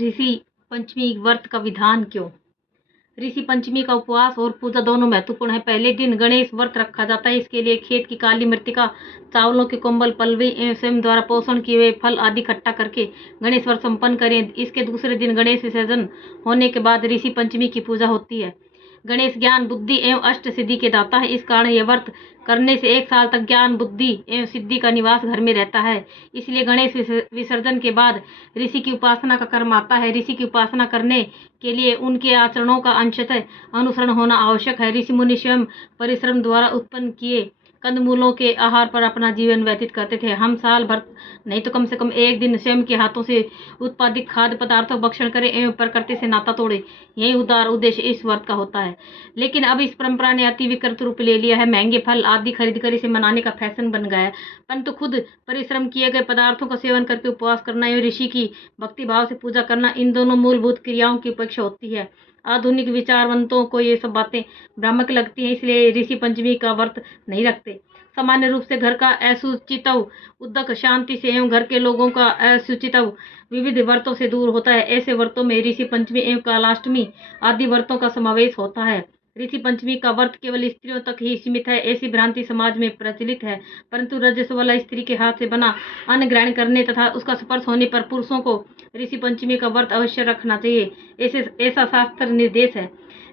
ऋषि पंचमी व्रत का विधान क्यों? ऋषि पंचमी का उपवास और पूजा दोनों महत्वपूर्ण है। पहले दिन गणेश व्रत रखा जाता है। इसके लिए खेत की काली मृत्तिका, चावलों के कंबल, पलवी एवं स्वयं द्वारा पोषण किए हुए फल आदि इकट्ठा करके गणेश व्रत संपन्न करें। इसके दूसरे दिन गणेश विसर्जन होने के बाद ऋषि पंचमी की पूजा होती है। गणेश ज्ञान, बुद्धि एवं अष्ट सिद्धि के दाता है। इस कारण यह व्रत करने से 1 साल तक ज्ञान, बुद्धि एवं सिद्धि का निवास घर में रहता है। इसलिए गणेश विसर्जन के बाद ऋषि की उपासना का कर्म आता है। ऋषि की उपासना करने के लिए उनके आचरणों का अंशतः अनुसरण होना आवश्यक है। ऋषि मुनि स्वयं परिश्रम द्वारा उत्पन्न किए कंदमूलों के आहार पर अपना जीवन व्यतीत करते थे। हम साल भर नहीं तो कम से कम एक दिन स्वयं के हाथों से उत्पादित खाद्य पदार्थों का भक्षण करें एवं प्रकृति से नाता तोड़े। यही उदार उद्देश्य इस व्रत का होता है। लेकिन अब इस परंपरा ने अति विकृत रूप ले लिया है। महंगे फल आदि खरीद कर इसे मनाने का फैशन बन गया है। परंतु खुद परिश्रम किए गए पदार्थों का सेवन करके उपवास करना एवं ऋषि की भक्ति भाव से पूजा करना, इन दोनों मूलभूत क्रियाओं की उपेक्षा होती है। आधुनिक विचारवंतों को ये सब बातें भ्रामक लगती हैं, इसलिए ऋषि पंचमी का व्रत नहीं रखते। सामान्य रूप से घर का अशुचित्व उदक शांति से एवं घर के लोगों का अशुचित्व विविध व्रतों से दूर होता है। ऐसे व्रतों में ऋषि पंचमी एवं कालाष्टमी आदि व्रतों का समावेश होता है। ऋषि पंचमी का व्रत केवल स्त्रियों तक ही सीमित है, ऐसी भ्रांति समाज में प्रचलित है। परंतु रजस्वला स्त्री के हाथ से बना अन्न ग्रहण करने तथा उसका स्पर्श होने पर पुरुषों को ऋषि पंचमी का व्रत अवश्य रखना चाहिए। ऐसा शास्त्र निर्देश है।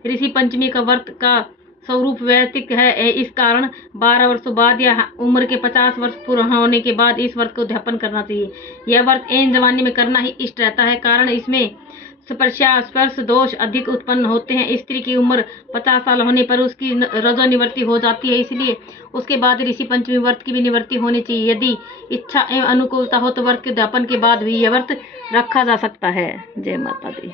ऋषि पंचमी का व्रत का स्वरूप वैदिक है। इस कारण 12 वर्षों बाद या उम्र के 50 वर्ष पूर्ण होने के बाद इस व्रत को उद्यापन करना चाहिए। यह व्रत ऐन जवानी में करना ही इष्ट रहता है, कारण इसमें स्पर्श दोष अधिक उत्पन्न होते हैं। स्त्री की उम्र 50 साल होने पर उसकी रजो निवृत्ति हो जाती है, इसलिए उसके बाद ऋषि पंचमी व्रत की भी निवृत्ति होनी चाहिए। यदि इच्छा एवं अनुकूलता हो तो व्रत के उद्यापन के बाद भी यह व्रत रखा जा सकता है। जय माता दी।